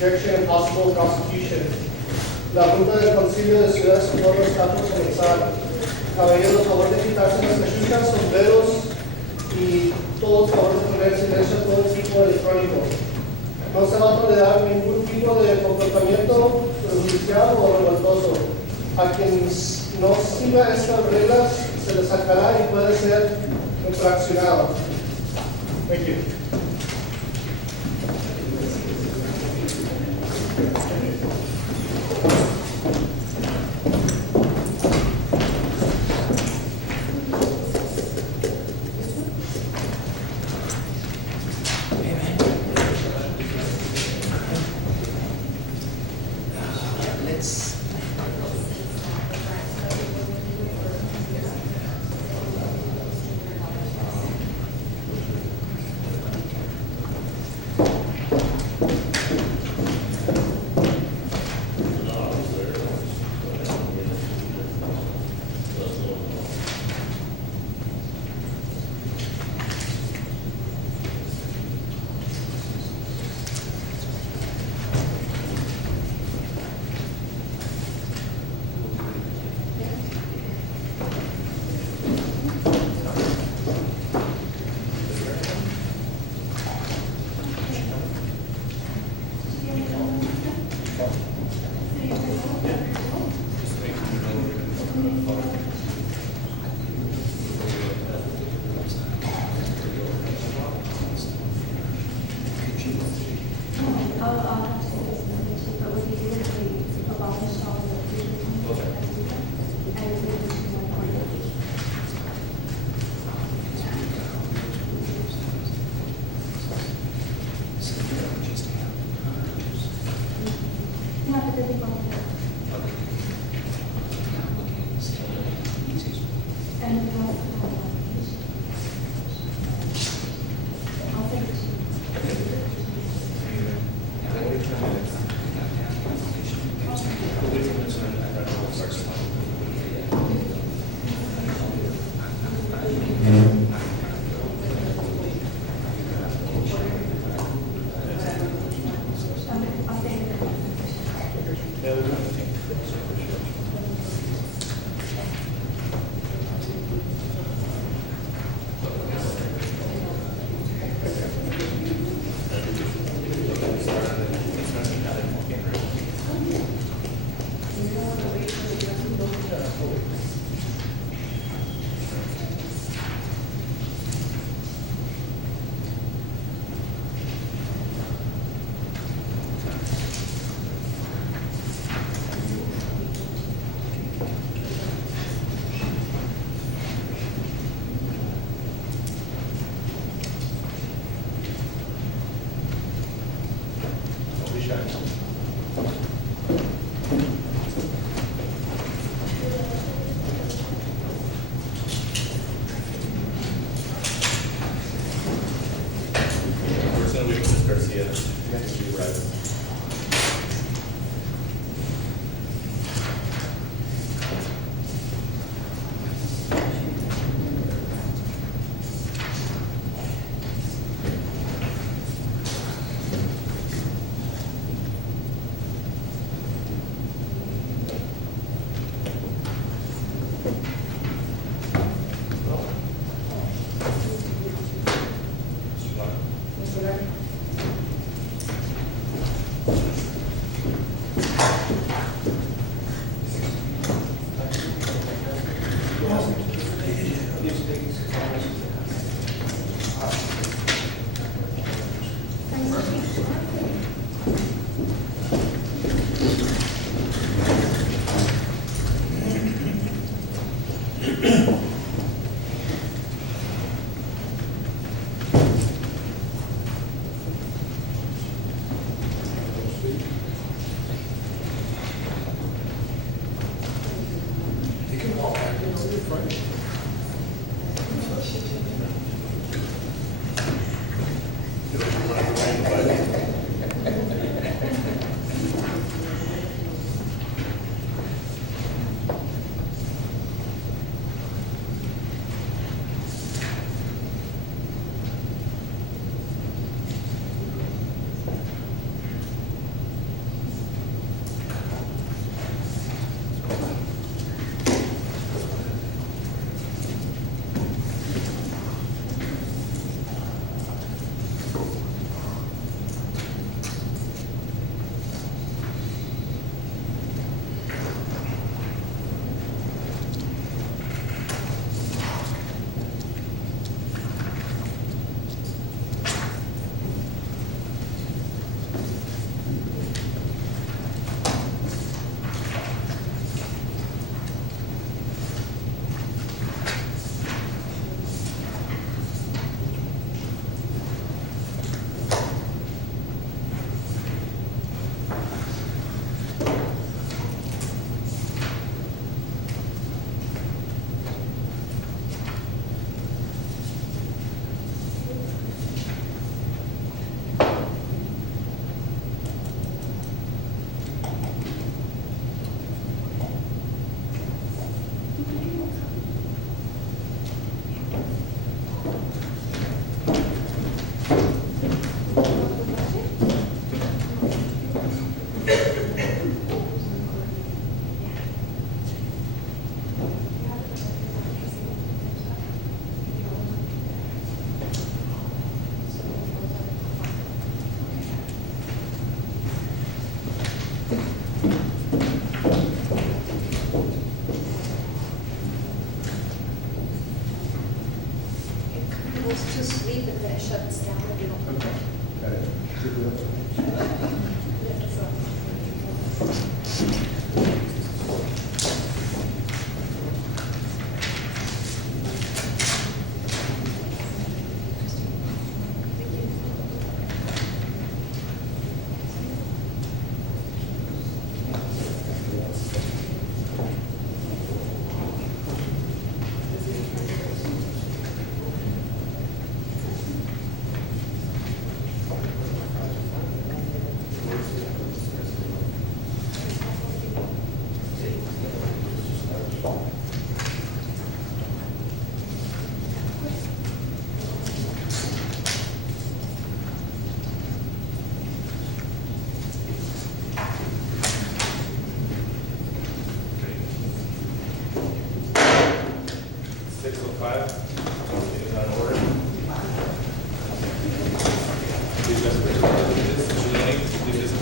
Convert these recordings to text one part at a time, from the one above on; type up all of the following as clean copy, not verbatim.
rejection and possible prosecution. La Junta del Concilio de Ciudad de Socorro está por comenzar. Caballeros, favor de quitarse las cachuchas, sombreros y todos favor de poner silencio a todo tipo electrónico. No se va a tolerar ningún tipo de comportamiento perjudicial o revoltoso. A quien no siga estas reglas se le sacará y puede ser infraccionado. Thank you.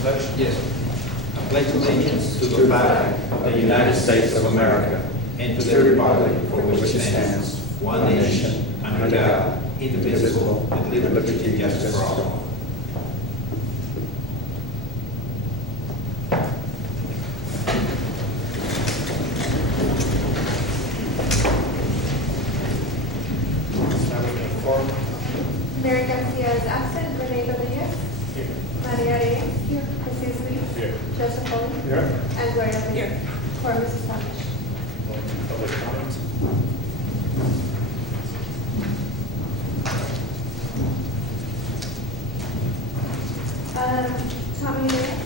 such. Yes. I pledge allegiance to the flag of the United States of America and to the republic for which it stands, one nation, under God, indivisible, with liberty and justice for all. Mary Garcia is absent. Renee Rodriguez. Here. Maria Reyes. Here. Jesus Luis. Here. Joseph Pauling. Here. And Gloria Here. Quorum is established. Public comments? Tommy Reyes.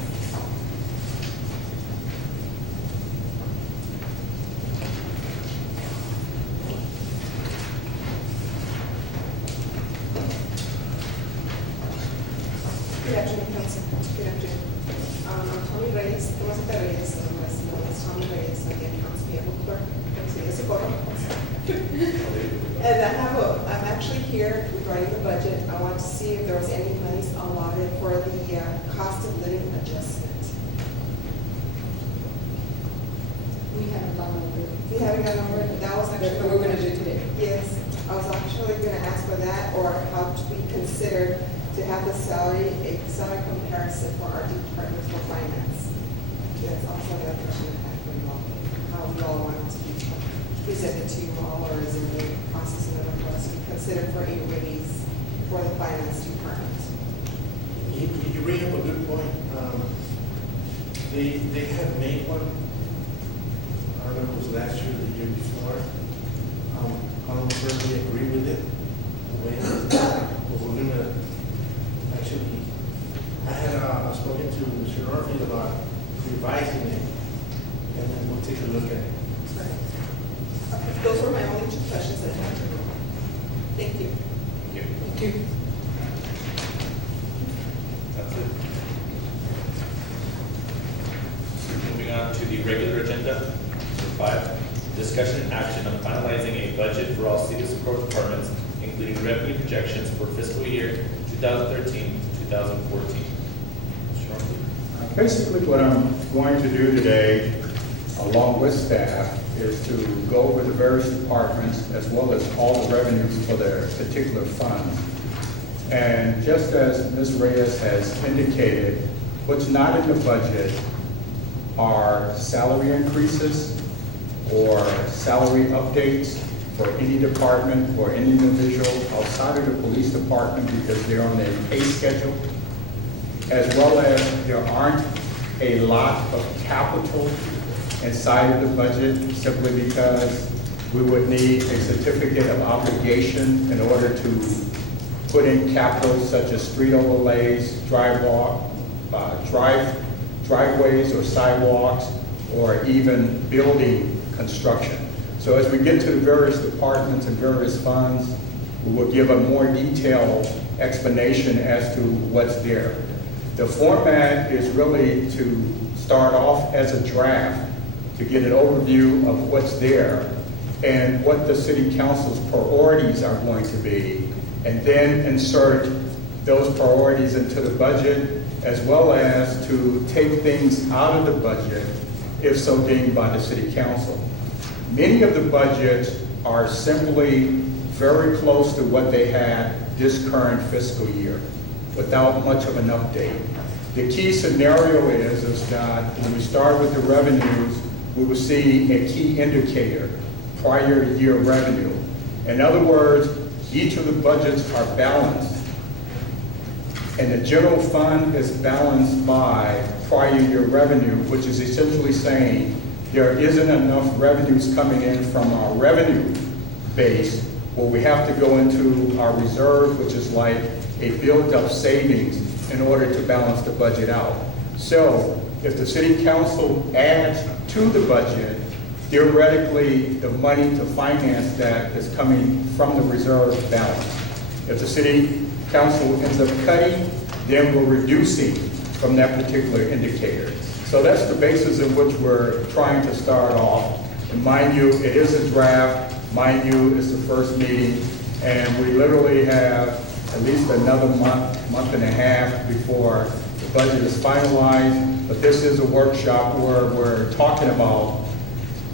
Good afternoon, Council. Good afternoon. I'm Tommy Reyes, Tomasita Reyes, otherwise known as Tommy Reyes, I'm the accounts payable clerk. And I'm actually here regarding the budget. I want to see if there was any monies allotted for the cost of living adjustment. We haven't gone over it. We haven't gone over it, that was actually. That's what we're gonna do today. Yes, I was actually gonna ask for that, or how to be considered to have the salary, a salary comparison for our department for finance. That's also another question I have for you all, how you all want it to be presented to you all, or is there a process in order for us to consider for a raise for the finance department? You bring up a good point. They have made one. I don't know if it was last year or the year before. I don't personally agree with it. The way it is, but we're gonna actually, I had spoken to Mr. Norfield about revising it, and then we'll take a look at it. Okay, those were my only two questions that I had to know. Thank you. Thank you. That's it. Moving on to the regular agenda, number 5, discussion and action on finalizing a budget for all City of Socorro departments, including revenue projections for fiscal year 2013 to 2014. Mr. Norfleet. Basically, what I'm going to do today, along with staff, is to go over the various departments as well as all the revenues for their particular funds. And just as Ms. Reyes has indicated, what's not in the budget are salary increases or salary updates for any department or any individual outside of the police department because they're on a pay schedule, as well as there aren't a lot of capital inside of the budget simply because we would need a certificate of obligation in order to put in capital such as street overlays, driveways or sidewalks, or even building construction. So as we get to the various departments and various funds, we will give a more detailed explanation as to what's there. The format is really to start off as a draft to get an overview of what's there and what the city council's priorities are going to be, and then insert those priorities into the budget, as well as to take things out of the budget if so deemed by the city council. Many of the budgets are simply very close to what they had this current fiscal year without much of an update. The key scenario is that when we start with the revenues, we will see a key indicator, prior year revenue. In other words, each of the budgets are balanced, and the general fund is balanced by prior year revenue, which is essentially saying there isn't enough revenues coming in from our revenue base where we have to go into our reserve, which is like a built-up savings in order to balance the budget out. So if the city council adds to the budget, theoretically, the money to finance that is coming from the reserve balance. If the city council ends up cutting, then we're reducing from that particular indicator. So that's the basis in which we're trying to start off. And mind you, it is a draft. Mind you, it's the first meeting, and we literally have at least another month and a half before the budget is finalized, but this is a workshop where we're talking about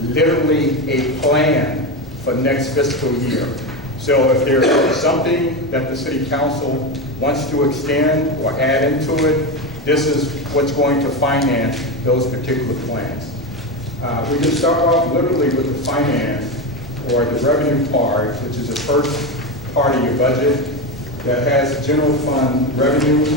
literally a plan for next fiscal year. So if there's something that the city council wants to extend or add into it, this is what's going to finance those particular plans. We can start off literally with the finance or the revenue part, which is the first part of your budget that has general fund revenues.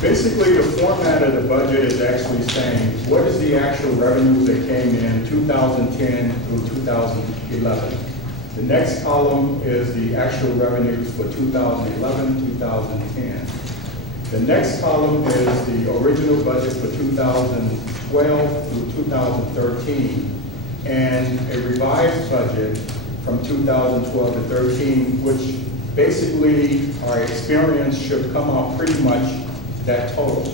Basically, the format of the budget is actually saying, what is the actual revenues that came in 2010 through 2011? The next column is the actual revenues for 2011, 2010. The next column is the original budget for 2012 through 2013, and a revised budget from 2012 to 13, which basically our experience should come out pretty much that total.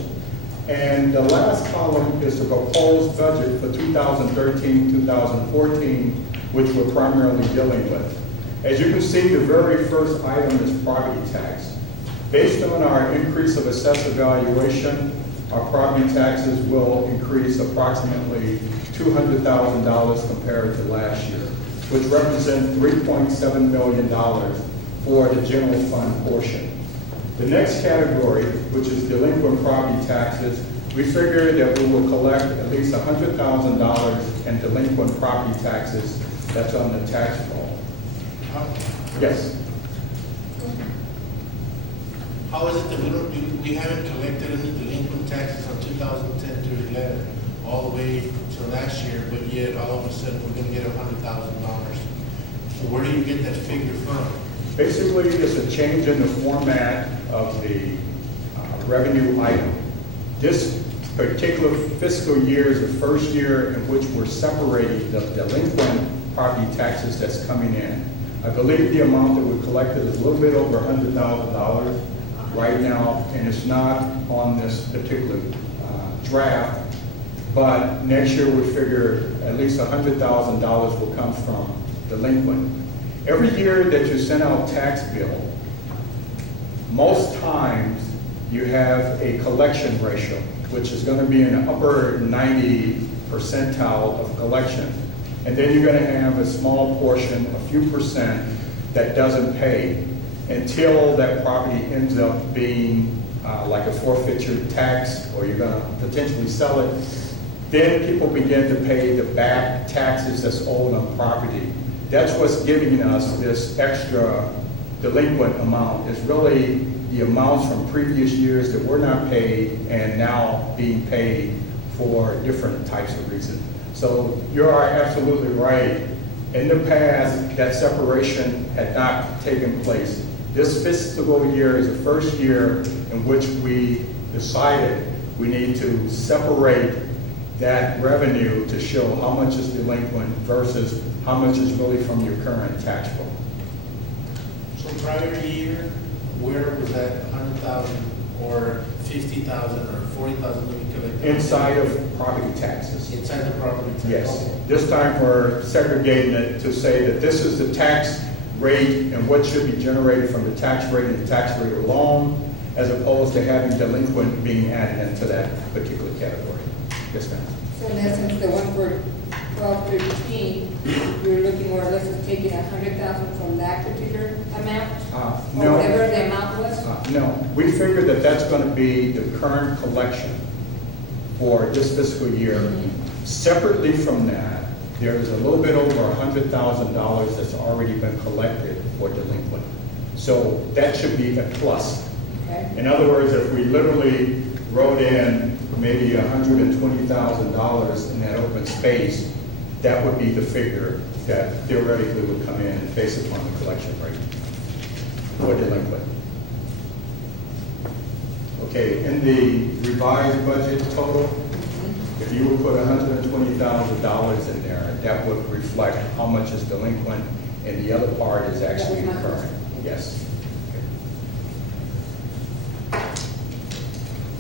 And the last column is the proposed budget for 2013, 2014, which we're primarily dealing with. As you can see, the very first item is property tax. Based on our increase of assessed valuation, our property taxes will increase approximately $200,000 compared to last year, which represents $3.7 million for the general fund portion. The next category, which is delinquent property taxes, we figure that we will collect at least $100,000 in delinquent property taxes that's on the tax roll. Yes. How is it that we haven't collected any delinquent taxes on 2010 through 11, all the way to last year, but yet all of a sudden we're gonna get $100,000? Where do you get that figure from? Basically, it's a change in the format of the revenue item. This particular fiscal year is the first year in which we're separating the delinquent property taxes that's coming in. I believe the amount that we collected is a little bit over $100,000 right now, and it's not on this particular draft, but next year we figure at least $100,000 will come from delinquent. Every year that you send out tax bill, most times you have a collection ratio, which is going to be in the upper 90 percentile of collection. And then you're going to have a small portion, a few percent, that doesn't pay until that property ends up being like a forfeiture tax, or you're going to potentially sell it. Then people begin to pay the back taxes that's owed on property. That's what's giving us this extra delinquent amount, is really the amounts from previous years that were not paid and now being paid for different types of reasons. So you are absolutely right. In the past, that separation had not taken place. This fiscal year is the first year in which we decided we need to separate that revenue to show how much is delinquent versus how much is really from your current tax roll. So prior year, where was that 100,000 or 50,000 or 40,000 that we collected? Inside of property taxes. Inside the property tax? Yes. This time we're segregating it to say that this is the tax rate and what should be generated from the tax rate and the tax rate alone, as opposed to having delinquent being added into that particular category. Yes, ma'am. So in essence, the one for 1213, you're looking more or less at taking 100,000 from that particular amount? No. Or whatever the amount was? No, we figure that that's going to be the current collection for this fiscal year. Separately from that, there is a little bit over $100,000 that's already been collected for delinquent. So that should be a plus. Okay. In other words, if we literally wrote in maybe $120,000 in that open space, that would be the figure that theoretically would come in based upon the collection rate for delinquent. Okay, in the revised budget total, if you would put $120,000 in there, that would reflect how much is delinquent, and the other part is actually That was my current. Yes.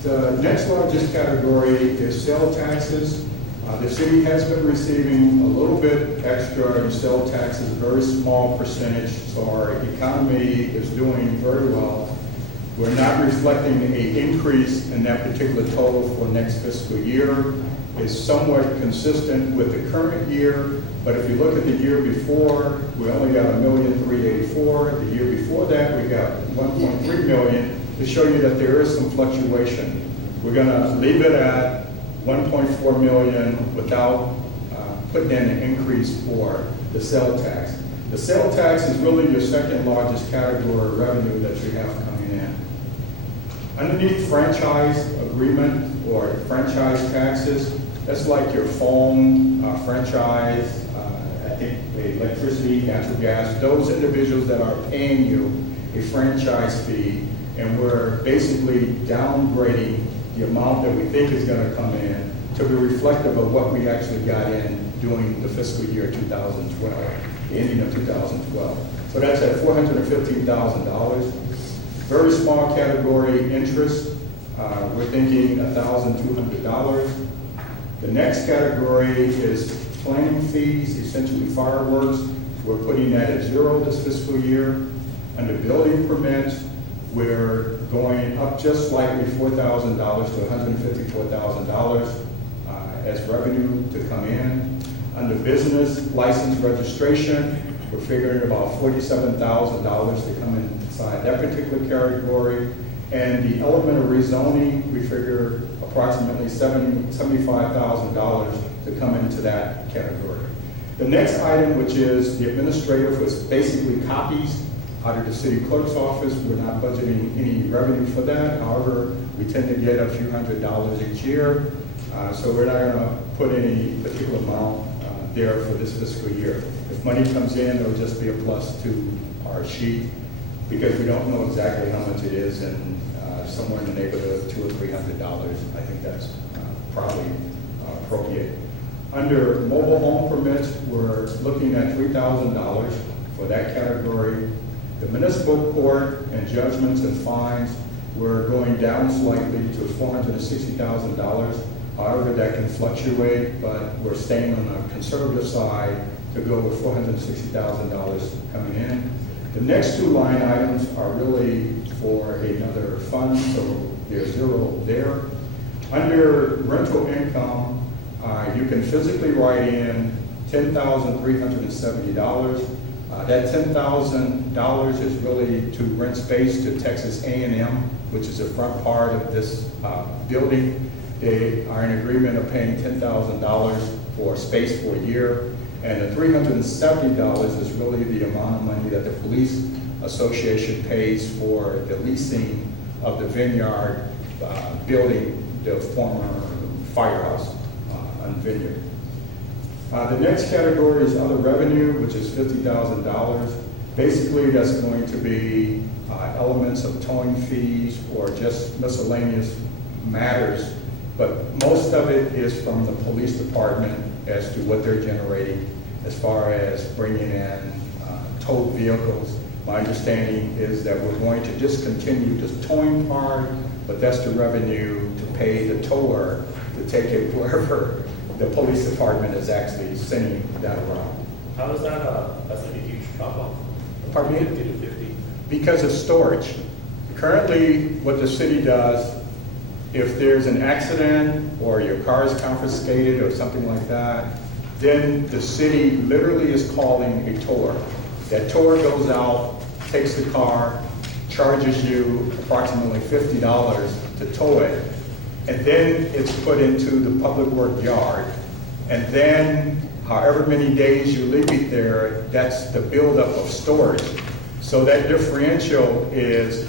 The next largest category is sale taxes. The city has been receiving a little bit extra in sales taxes, a very small percentage, so our economy is doing very well. We're not reflecting an increase in that particular total for next fiscal year. It's somewhat consistent with the current year, but if you look at the year before, we only got $1,384,000. The year before that, we got $1.3 million, to show you that there is some fluctuation. We're gonna leave it at $1.4 million without putting in an increase for the sale tax. The sale tax is really your second largest category of revenue that you have coming in. Underneath franchise agreement or franchise taxes, that's like your phone franchise, I think electricity, natural gas, those individuals that are paying you a franchise fee, and we're basically downgrading the amount that we think is going to come in to be reflective of what we actually got in during the fiscal year 2012, the ending of 2012. So that's at $415,000. Very small category interest, we're thinking $1,200. The next category is planning fees, essentially fireworks. We're putting that at 0 this fiscal year. Under building permits, we're going up just slightly $4,000 to $154,000 as revenue to come in. Under business license registration, we're figuring about $47,000 to come inside that particular category. And the element of rezoning, we figure approximately $75,000 to come into that category. The next item, which is the administrative, was basically copies out of the city clerk's office. We're not budgeting any revenue for that. However, we tend to get a few $100s each year. So we're not gonna put any particular amount there for this fiscal year. If money comes in, it'll just be a plus to our sheet, because we don't know exactly how much it is, and somewhere in the neighborhood of $200 or $300. I think that's probably appropriate. Under mobile home permits, we're looking at $3,000 for that category. The municipal court and judgments and fines, we're going down slightly to $460,000. However, that can fluctuate, but we're staying on the conservative side to go with $460,000 coming in. The next two line items are really for another fund, so there's 0 there. Under rental income, you can physically write in $10,370. That $10,000 is really to rent space to Texas A&M, which is the front part of this building. They are in agreement of paying $10,000 for space for a year. And the $370 is really the amount of money that the police association pays for the leasing of the Vineyard building, the former firehouse on Vineyard. The next category is other revenue, which is $50,000. Basically, that's going to be elements of towing fees or just miscellaneous matters, but most of it is from the police department as to what they're generating as far as bringing in towed vehicles. My understanding is that we're going to discontinue the towing part, but that's the revenue to pay the tower to take it wherever the police department is actually sending that around. How is that, that's like a huge drop off? Pardon me? 50 to 50. Because of storage. Currently, what the city does, if there's an accident or your car is confiscated or something like that, then the city literally is calling a tower. That tower goes out, takes the car, charges you approximately $50 to tow it, and then it's put into the public work yard. And then however many days you leave it there, that's the buildup of storage. So that differential is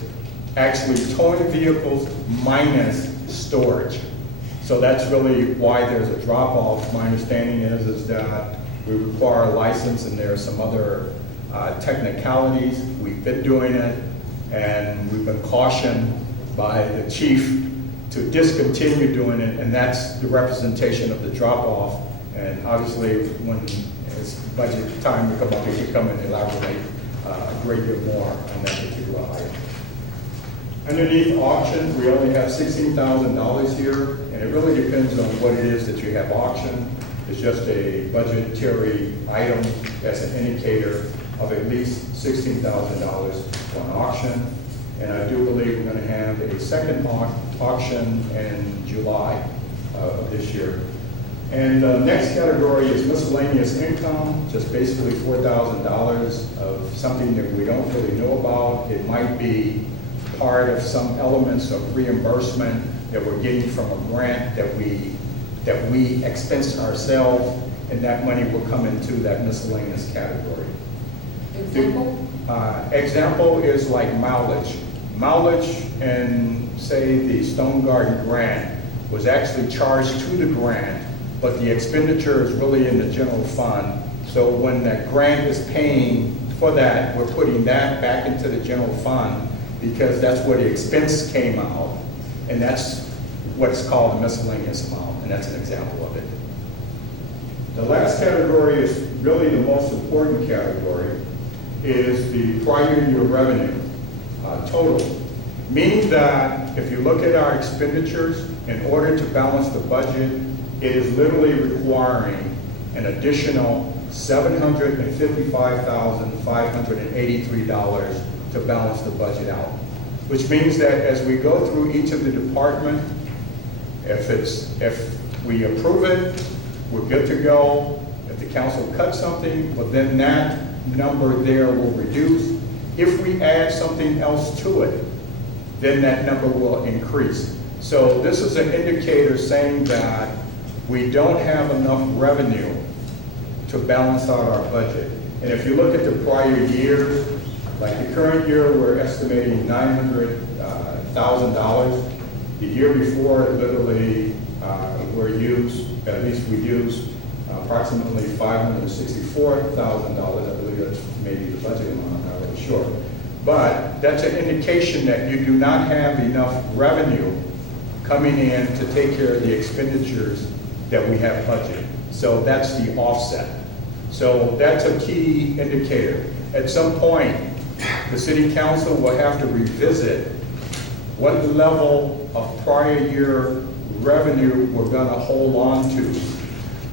actually towing vehicles minus storage. So that's really why there's a drop off. My understanding is that we require a license, and there are some other technicalities. We've been doing it, and we've been cautioned by the chief to discontinue doing it, and that's the representation of the drop off. And obviously, when it's budget time to come up, we can come and elaborate a great deal more on that particular item. Underneath auctions, we only have $16,000 here, and it really depends on what it is that you have auctioned. It's just a budgetary item that's an indicator of at least $16,000 on auction. And I do believe we're going to have a second auction in July of this year. And the next category is miscellaneous income, just basically $4,000 of something that we don't really know about. It might be part of some elements of reimbursement that we're getting from a grant that we expense ourselves, and that money will come into that miscellaneous category. Example? Example is like mileage. Mileage in, say, the Stone Garden grant was actually charged to the grant, but the expenditure is really in the general fund. So when that grant is paying for that, we're putting that back into the general fund because that's where the expense came out. And that's what's called a miscellaneous amount, and that's an example of it. The last category is really the most important category, is the prior year revenue total. Meaning that if you look at our expenditures, in order to balance the budget, it is literally requiring an additional $755,583 to balance the budget out. Which means that as we go through each of the departments, if we approve it, we're good to go. If the council cuts something, well then that number there will reduce. If we add something else to it, then that number will increase. So this is an indicator saying that we don't have enough revenue to balance out our budget. And if you look at the prior years, like the current year, we're estimating $900,000. The year before, literally, at least we used approximately $564,000. I believe that's maybe the budget amount, I'm not really sure. But that's an indication that you do not have enough revenue coming in to take care of the expenditures that we have budgeted. So that's the offset. So that's a key indicator. At some point, the city council will have to revisit what level of prior year revenue we're going to hold on to.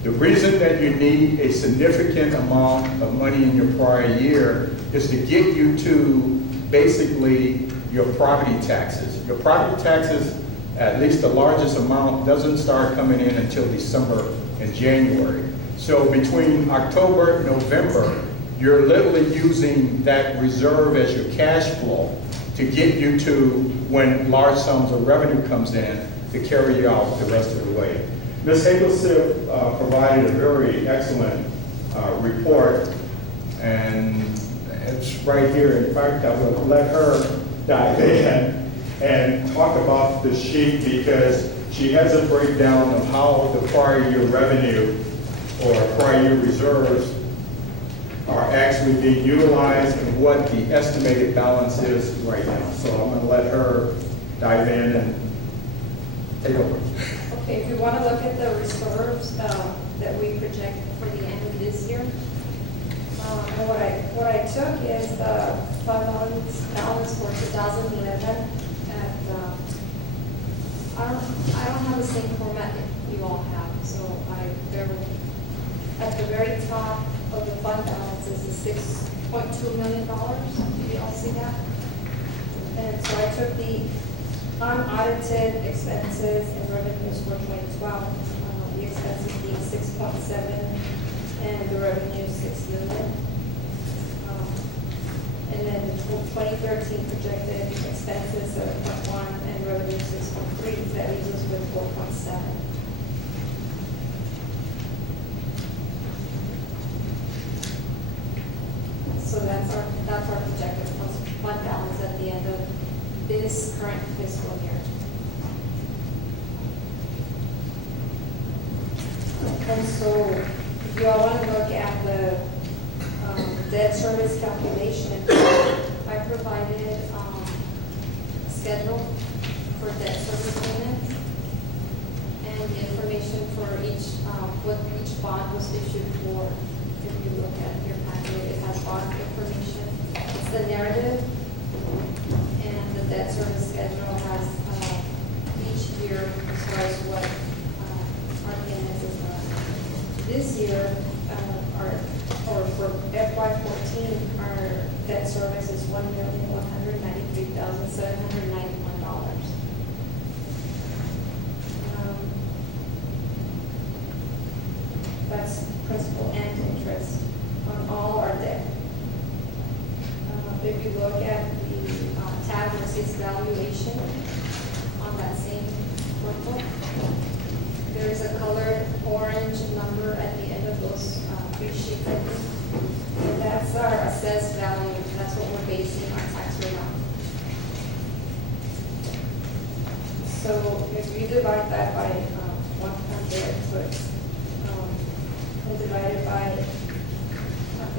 The reason that you need a significant amount of money in your prior year is to get you to basically your property taxes. Your property taxes, at least the largest amount, doesn't start coming in until December and January. So between October and November, you're literally using that reserve as your cash flow to get you to when large sums of revenue comes in to carry you out the rest of the way. Ms. Haglesif provided a very excellent report, and it's right here. In fact, I'm going to let her dive in and talk about the sheet because she has a breakdown of how the prior year revenue or prior year reserves are actually being utilized and what the estimated balance is right now. So I'm going to let her dive in and take over. Okay, if you want to look at the reserves that we project for the end of this year, and what I took is the fund balance for 2011, and I don't have the same format that you all have, so at the very top of the fund balance is the $6.2 million. Do you all see that? And so I took the unaudited expenses and revenues for 2012. The expenses being 6.7 and the revenue 6 million. And then the 2013 projected expenses 7.1 and revenue 6.3. That leaves us with 4.7. So that's our projected fund balance at the end of this current fiscal year. And so if you all want to look at the debt service calculation, I provided a schedule for debt service payments and the information for each, what each bond was issued for. If you look at your packet, it has bond information. It's the narrative and the debt debt service schedule has, each year as far as what, our payments is done. This year, or for FY 14, our debt service is $1,193,791. That's principal and interest on all our debt. If you look at the tab that says valuation on that same workbook, there is a colored orange number at the end of those three sheets. And that's our assessed value. That's what we're basing our tax rate on. So if we divide that by 100, so it's divided by,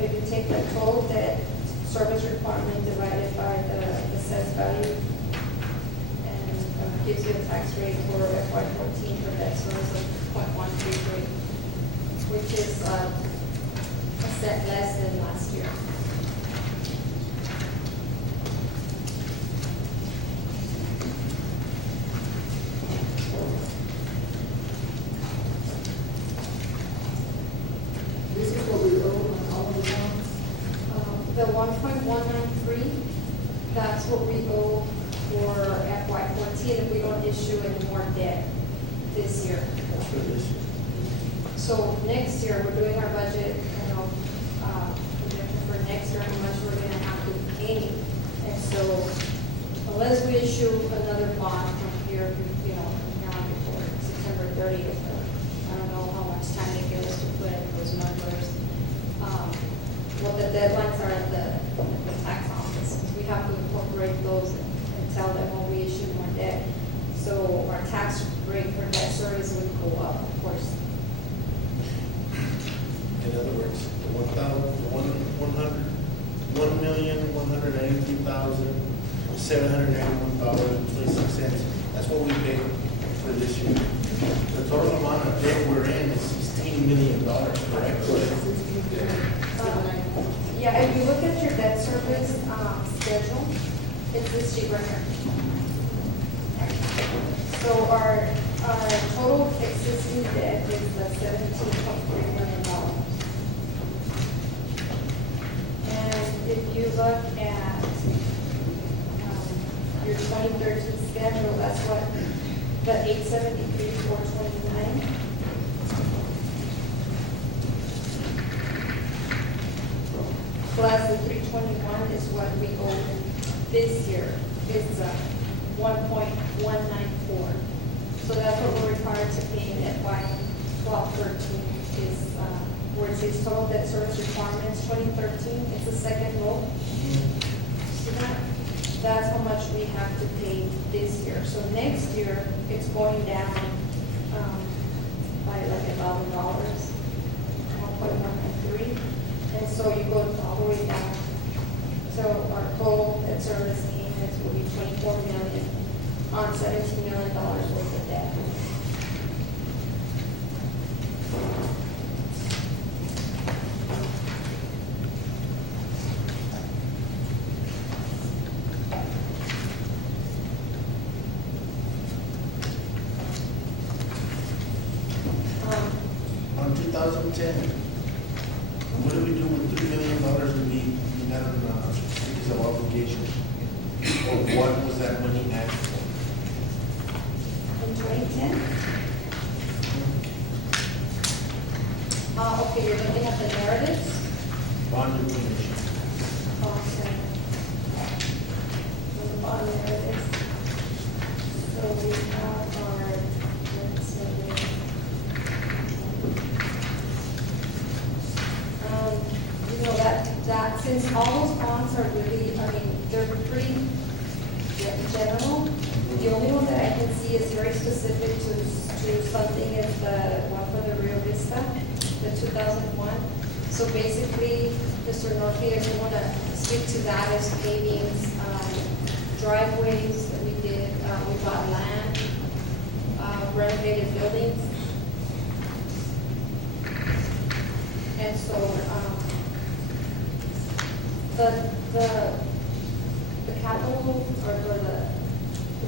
if you take the total debt service requirement divided by the assessed value, and gives you a tax rate for FY 14 for debt service of 0.133, which is a cent less than last year. This is what we owe on all the bonds. The 1.193, that's what we owe for FY 14 if we don't issue any more debt this year. That's for this year. So next year, we're doing our budget, projection for next year, how much we're gonna have to pay. And so unless we issue another bond from here, from here on before September 30th, I don't know how much time they give us to put in those numbers. What the deadlines are at the tax office. We have to incorporate those and tell them when we issue more debt. So our tax rate for debt service would go up, of course. In other words, the 1,193,791.26. That's what we paid for this year. The total amount of debt we're in is $16 million, correct? Yeah, if you look at your debt service schedule, it's this sheet right here. So our total existing debt is the $17.3 million. And if you look at your 2013 schedule, that's what the 873,429. Plus the 321 is what we owe this year. It's 1.194. So that's what we're required to pay in FY 12-13 is where it says total debt service requirements 2013. It's the second row. See that? That's how much we have to pay this year. So next year, it's going down by like $1,000, 1.193. And so you go all the way down. So our total debt service payments will be $24 million on $17 million worth of debt. On 2010, what do we do with $3 million we got on because of obligation? Or what was that money asked for? In 2010? Okay, you're looking at the narratives? Bond information. Okay. The bond narratives. So we have our, let's see. You know, that since all those bonds are really, I mean, they're pretty general. The only one that I can see is very specific to something is the one for the Rio Vista, the 2001. So basically, Mr. Norfleet, if you want to speak to that as pavings, driveways that we did, we bought land, renovated buildings. And so, the capital or the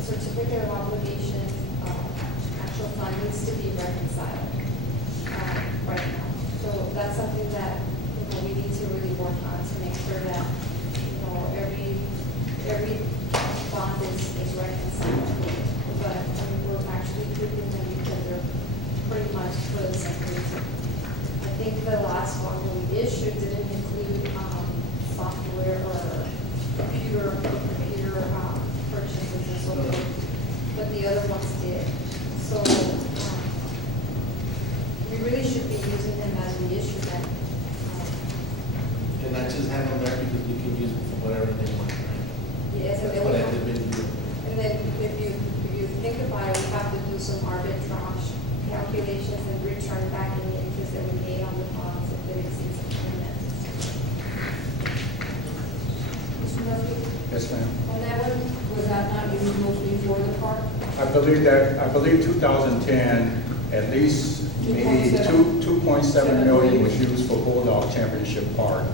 certificate of obligation, actual fund needs to be reconciled, right now. So that's something that, we need to really work on to make sure that, every bond is reconciled. But, we're actually keeping them because they're pretty much for the same reason. I think the last one that we issued didn't include, software or computer purchases and so forth, but the other ones did. So, we really should be using them as we issue them. And not just have them there because we can use them for whatever they want, right? Yes, and That's then what we I've have, been doing. and then if you think about it, we have to do some arbitrage calculations and return back any interest that we made on the bonds if it exceeds the limit. Mr. Murphy, Yes, ma'am. on that one, Was that not used mostly for the park? I believe 2010, at least maybe 2.7 million was used for Bulldog Championship Park.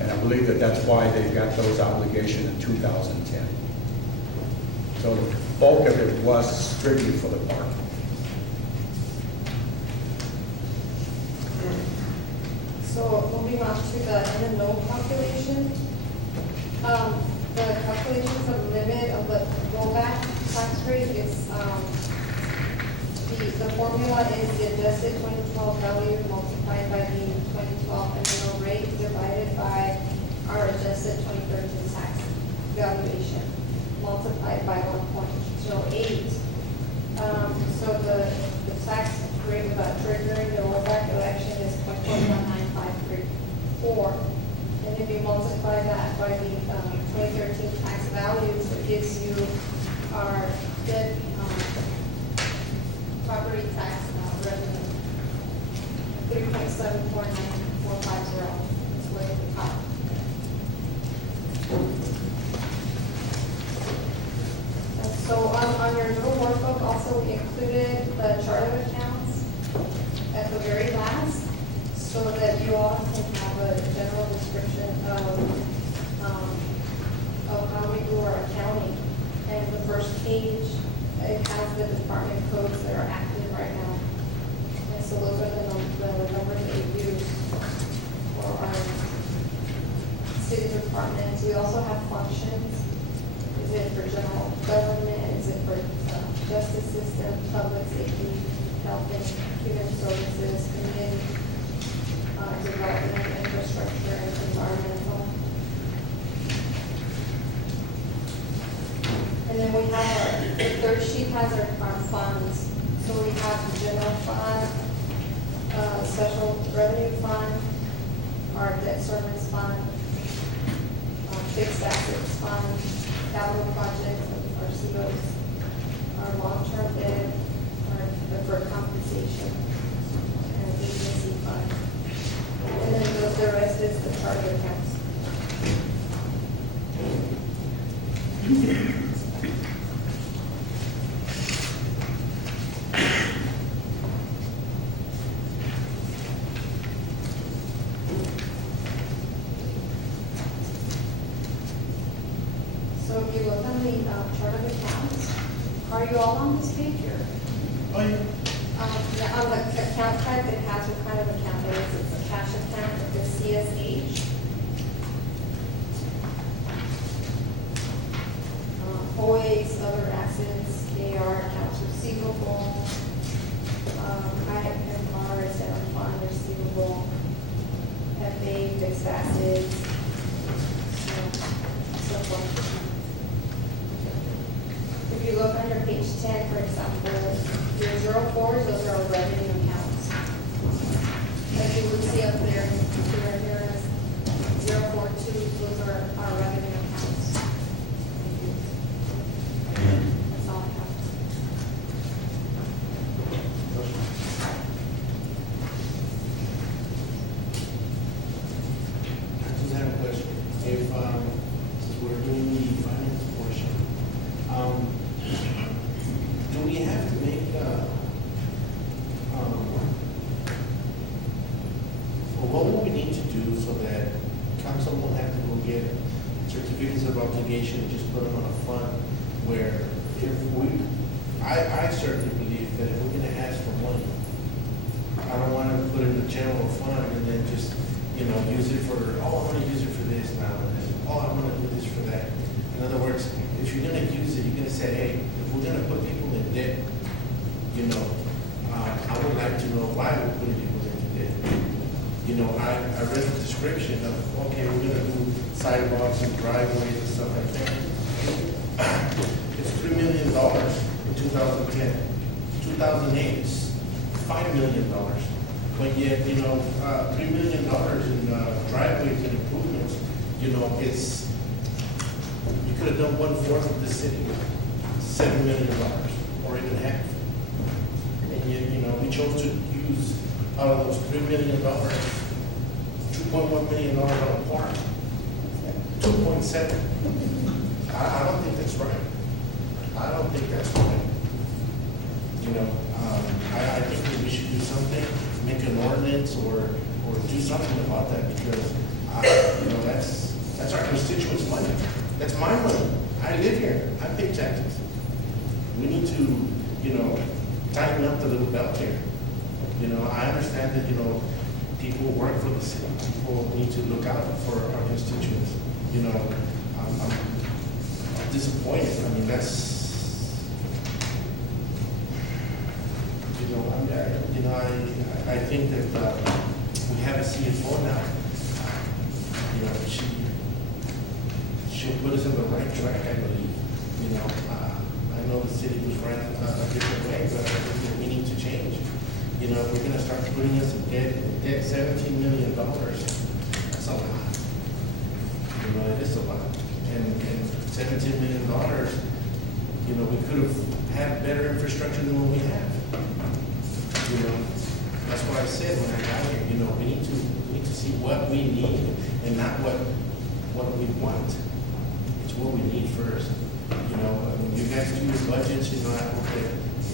And I believe that's why they got those obligations in 2010. So the bulk of it was strictly for the park. so moving on to the in the know calculation. The calculations of limit of the rollback tax rate is, the formula is the adjusted 2012 value multiplied by the 2012 annual rate divided by our adjusted 2013 tax valuation multiplied by 1.08. So the tax rate about triggering the rollback election is 0.19534. And if you multiply that by the 2013 tax values, it gives you our debt, property tax revenue, 3.749450 is way at the top. And so on your little workbook, also we included the chart of accounts at the very last, so that you all can have a general description of how we do our accounting. And the first page, it has the department codes that are active right now. And so those are the numbers that we use for our city departments. We also have functions. Is it for general government? Is it for justice system, public safety, health and human services, community development, infrastructure, and environmental? And then we have the third sheet has our funds. So we have the general fund, special revenue fund, our debt service fund, fixed assets fund, capital projects, our COs, our long-term debt, our deferred compensation, and agency fund. And then the rest is the chart of accounts. So if you look on the chart of accounts, are you all on this page here? Oh, yeah. Yeah, on the account type, it has what kind of account it is. It's a cash account with the CSH. OAs, other assets, AR, accounts receivable, IFMR is our fund receivable, FA, fixed assets, so forth. If you look under page 10, for example, your 04s, those are our revenue accounts. Like you would see up there, here is 042, those are our revenue accounts. That's all I have. I just have a question. If, since we're doing the finance portion, do we have to make, or what will we need to do so that council will have to go get certificates of obligation, and just put put them on a fund where if we, I certainly believe that if we're gonna ask for money, I don't wanna put it in the general fund and then just, use it for, oh, I'm gonna use it for this now, and then, oh, I'm gonna do this for that. In other words, if you're gonna use it, you're gonna say, hey, if we're gonna put people in debt, I would like to know why we're putting people into debt. I read the description of, okay, we're gonna do sidewalks and driveways and stuff like that. It's $3 million in 2010. 2008, it's $5 million. But yet, $3 million in driveways and improvements, it's, you could have done 1/4 of the city with $7 million or even half. And yet, we chose to use out of those $3 million, $2.1 million on a park. 2.7. I don't think that's right. I don't think that's right. I think that we should do something, make an ordinance or do something about that because, that's our constituents' money. That's my money. I live here. I pay taxes. We need to, tighten up the little belt here. I understand that, people work for the city. People need to look out for our constituents. I'm disappointed. I mean, that's, I think that we have a CFO now. She'll put us in the right track, I believe. I know the city was ran a different way, but I think that we need to change. If we're gonna start putting us in debt, $17 million, that's a lot. It is a lot. And $17 million, we could have had better infrastructure than what we have. That's what I said when I got here, we need to see what we need and not what we want. It's what we need first. When you guys do your budgets, I hope that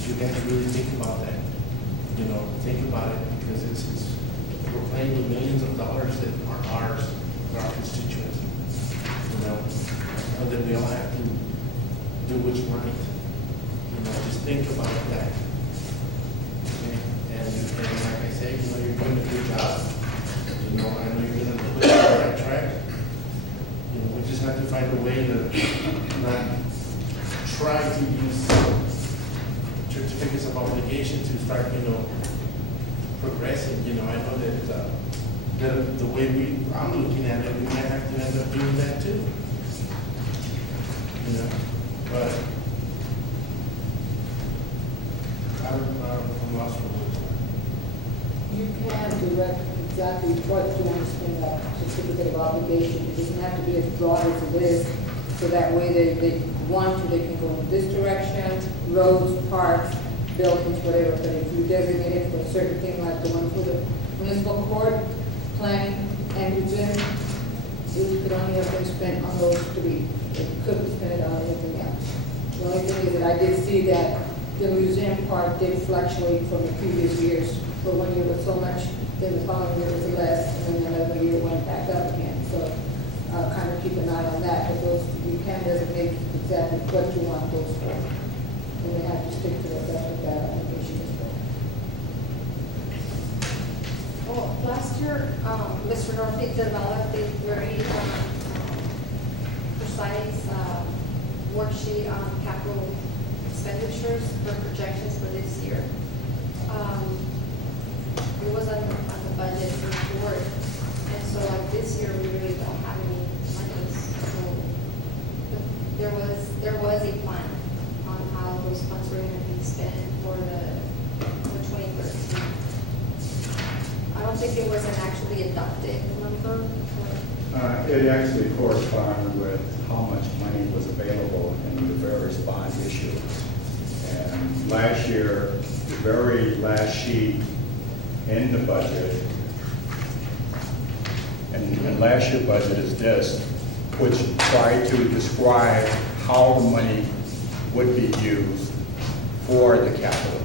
you guys really think about that. Think about it because we're playing with millions of dollars that aren't ours, they're our constituents. But then we all have to do what's right. Just think about that. Okay? And like I say, you're doing a good job. I know you're going to put it on the right track. We just have to find a way to not try to use certificates of obligation to start, progressing. I know that the way I'm looking at it, we might have to end up doing that too. But I'm lost for words. You can direct exactly what you want to spend that certificate of obligation. It doesn't have to be as broad as it is, so that way they want to, they can go in this direction, roads, parks, buildings, whatever. But if you designate it for a certain thing, like the one for the municipal court, planning, and museum, you could only have been spent on those three. It couldn't be spent on anything else. The only thing is that I did see that the museum part did fluctuate from the previous years. But one year was so much, then the following year was less, and then another year went back up again. So kind of keep an eye on that. But those, you can designate exactly what you want those for. And they have to stick to that. That's what that application is for. Well, last year, Mr. Norfleet developed a very precise worksheet on capital expenditures for projections for this year. It was on the budget report, and so like this year we really don't have any money. So there was a plan on how those funds were going to be spent for the 2013. I don't think it was an actually adopted number. It actually corresponded with how much money was available in the various bond issues. And last year, the very last sheet in the budget, and last year's budget is this, which tried to describe how the money would be used for the capital.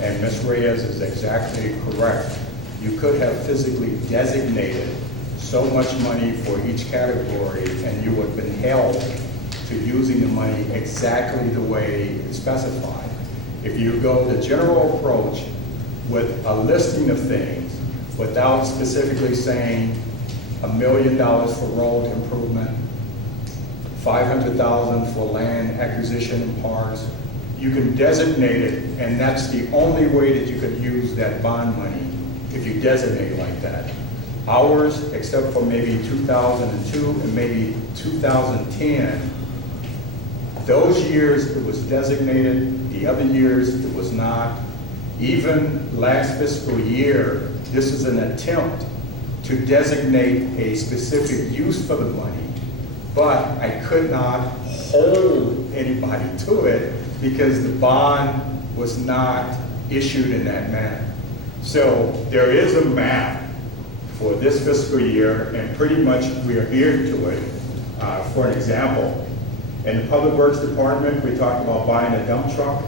And Ms. Reyes is exactly correct. You could have physically designated so much money for each category, and you would have been held to using the money exactly the way it's specified. If you go the general approach with a listing of things without specifically saying $1 million for road improvement, 500,000 for land acquisition and parks, you can designate it, and that's the only way that you could use that bond money, if you designate it like that. Ours, except for maybe 2002 and maybe 2010, those years it was designated, the other years it was not. Even last fiscal year, this is an attempt to designate a specific use for the money, but I could not hold anybody to it because the bond was not issued in that manner. So there is a map for this fiscal year, and pretty much we are adhered to it. For an example, in the Public Works Department, we talked about buying a dump truck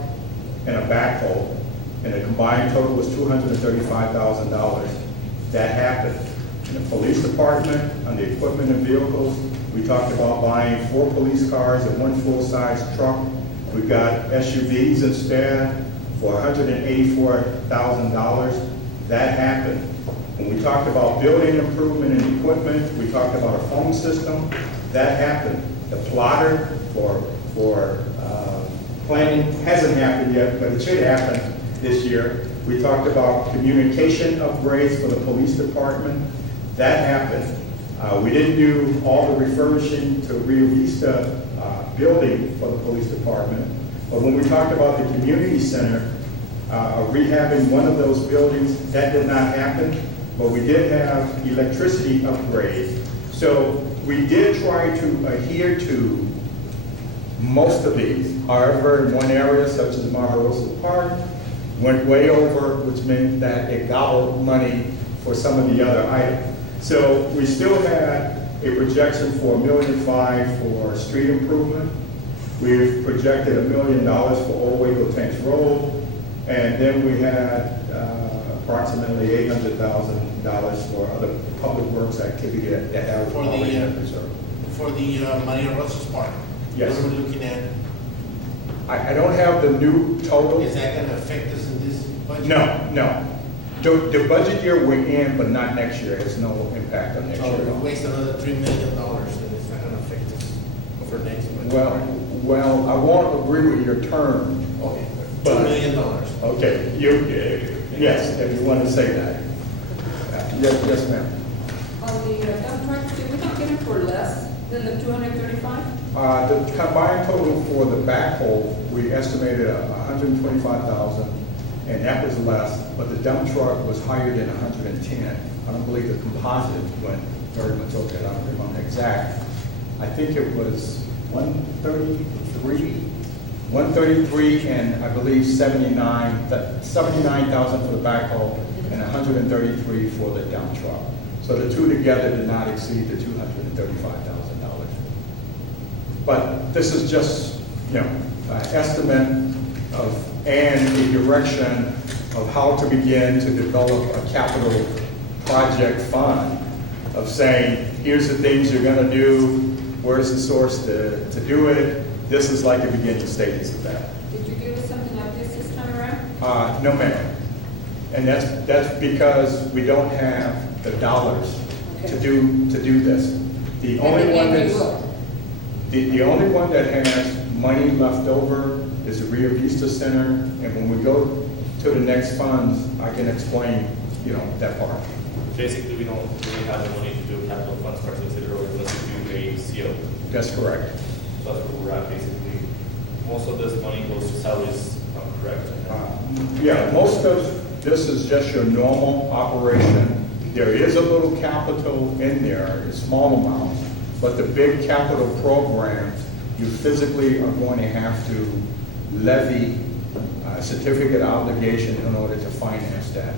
and a backhoe, and the combined total was $235,000. That happened. In the Police Department, on the equipment and vehicles, we talked about buying 4 police cars and 1 full-size truck. We got SUVs instead for $184,000. That happened. When we talked about building improvement and equipment, we talked about a phone system. That happened. The plotter for planning hasn't happened yet, but it should happen this year. We talked about communication upgrades for the police department. That happened. We didn't do all the refurbishing to Rio Vista building for the police department. But when we talked about the community center, rehabbing one of those buildings, that did not happen. But we did have electricity upgrades. So we did try to adhere to most of these. However, in one area, such as Maharosa Park, went way over, which meant that it gobbled money for some of the other items. So we still had a projection for $1.5 million for street improvement. We've projected $1 million for Old Waco Tanks Road, and then we had approximately $800,000 for other public works activity that have For already the, been reserved. For the Maria Rosas Park. Yes. What are we looking at? I don't have the new total. Is that gonna affect us in this budget? No. The budget year we're in, but not next year. It's no impact on next So year. if we waste another $3 million, then it's not gonna affect us for next budget. Well, I won't agree with your term. Okay, But- $2 million. Okay, yes, if you want to say that. Yes, ma'am. On the dump trucks, did we not get it for less than the 235? The combined total for the backhoe, we estimated 125,000, and that was less, but the dump truck was higher than 110. I don't believe the composite went very much over that. I don't remember exact. I think it was 133, and I believe 79,000 for the backhoe and 133 for the dump truck. So the two together did not exceed the $235,000. But this is just, an estimate of, and a direction of how to begin to develop a capital project fund of saying, here's the things you're gonna do, where's the source to do it. This is like the beginning stages of that. Did you give us something like this time around? No, ma'am. And that's because we don't have the dollars to do this. The only one that's, the only one that has money left over is the Rio Vista Center, and when we go to the next funds, I can explain, that part. Basically, we don't really have the money to do a capital funds part consider unless we do a CO. That's correct. So that's where we're at, basically. Most of this money goes to salaries, if I'm correct. Yeah, most of this is just your normal operation. There is a little capital in there, it's small amounts, but the big capital programs, you physically are going to have to levy a certificate obligation in order to finance that.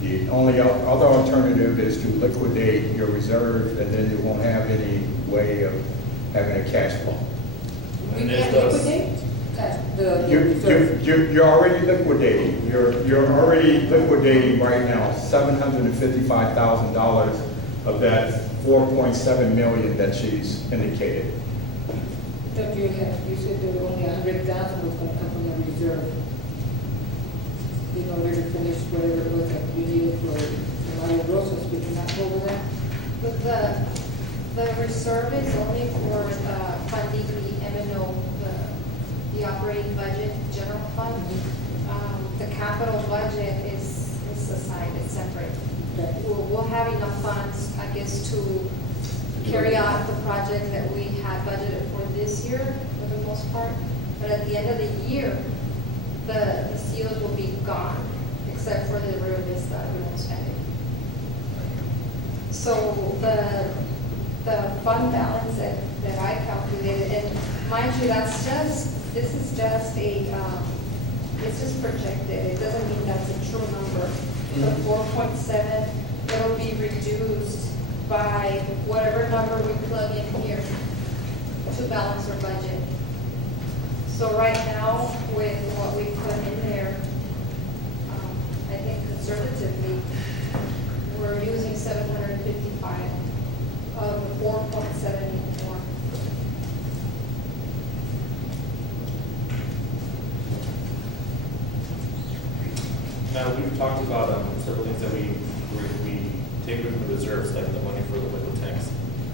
The only other alternative is to liquidate your reserve, and then you won't have any way of having a cash flow. We And can't this does- liquidate? The You're already liquidating. You're already liquidating right now $755,000 of that $4.7 million that she's indicated. thought you said there were only 100,000 was gonna come from the reserve. In order to finish whatever it was that you needed for Mario Rosas, would you not go over that? But the reserve is only for funding the M&O, the operating budget, general fund. The capital budget is aside, it's separate. Okay. We'll have enough funds, I guess, to carry out the project that we had budgeted for this year, for the most part. But at the end of the year, the seals will be gone, except for the Rio Vista, we won't spend it. So the fund balance that I calculated, and mind you, this is just it's just projected, it doesn't mean that's a true number. The 4.7, it'll be reduced by whatever number we plug in here to balance our budget. So right now, with what we put in there, I think conservatively, we're using 755 of the 4.74. Now, we've talked about several things that we take from the reserves, like the money for the liquid tanks.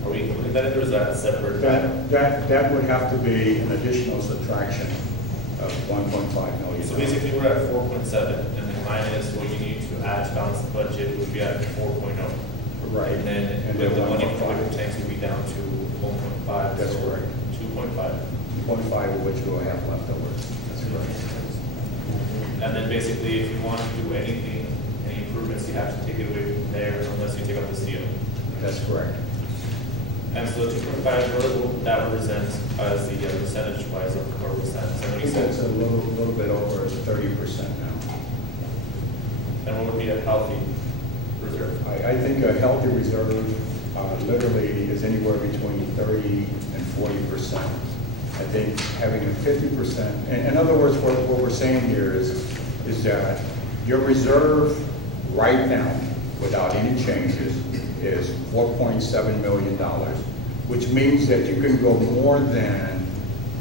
Are we including that, or is that separate? That would have to be an additional subtraction of 1.5 million. So basically, we're at 4.7, and then minus what you need to add to balance the budget would be at 4.0. Right. And then And with the then money for 1.5. liquid tanks, would be down to 1.5. That's so correct. 2.5. 2.5 of which we'll have left over. That's correct. And then basically, if you want to do anything, any improvements, you have to take it away from there unless you take out the seal. That's correct. And so 2.5, what will that represent as the percentage-wise of where we stand? I think that's a little bit over 30% now. And what would be a healthy reserve? I think a healthy reserve literally is anywhere between 30 and 40%. I think having a 50%, in other words, what we're saying here is that your reserve right now, without any changes, is $4.7 million, which means that you can go more than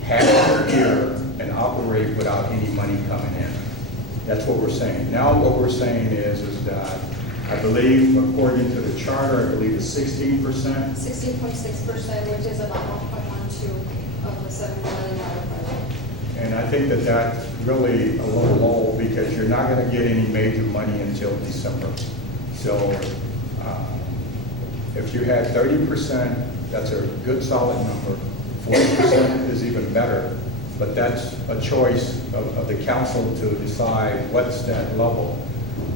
half a year and operate without any money coming in. That's what we're saying. Now what we're saying is that I believe, according to the charter, I believe it's 16%. 16.6%, which is about 1.12 of the $7 million budget. And I think that that's really a little low because you're not going to get any major money until December. So if you had 30%, that's a good solid number. 40% is even better, but that's a choice of the council to decide what's that level.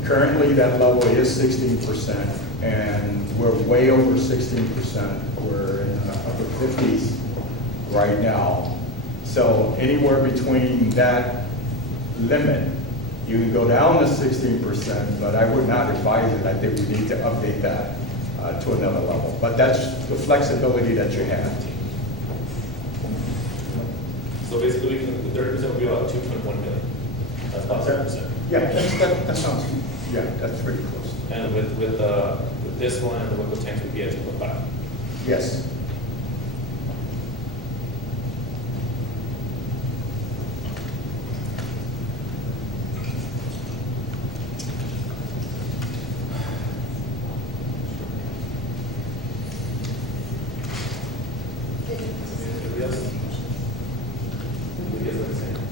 Currently, that level is 16%, and we're way over 16%. We're in the upper 50s right now. So anywhere between that limit, you can go down to 16%, but I would not advise it. I think we need to update that to another level. But that's the flexibility that you have. So basically, the 30% would be about 2.1 million. That's about 7%. Yeah, that sounds, yeah, that's pretty close. And with this one and the liquid tanks would be at 2.5. Yes. Anybody else? Anybody else have anything?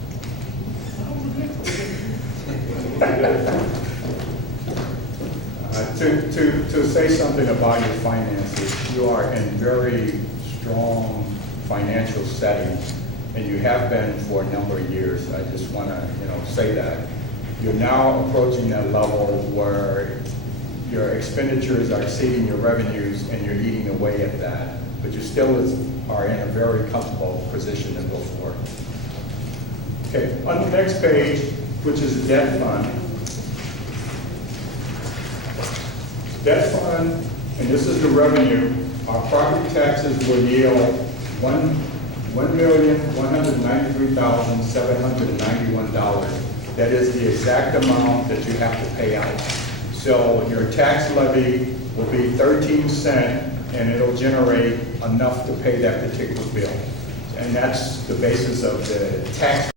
To say something about your finances, you are in very strong financial setting, and you have been for a number of years. I just want to, say that. You're now approaching that level where your expenditures are exceeding your revenues, and you're eating away at that. But you still are in a very comfortable position to go forward. Okay, on the next page, which is the debt fund. Debt fund, and this is the revenue, our property taxes will yield $1,193,791. That is the exact amount that you have to pay out. So your tax levy will be 13 cents, and it'll generate enough to pay that particular bill. So and that's the basis of the tax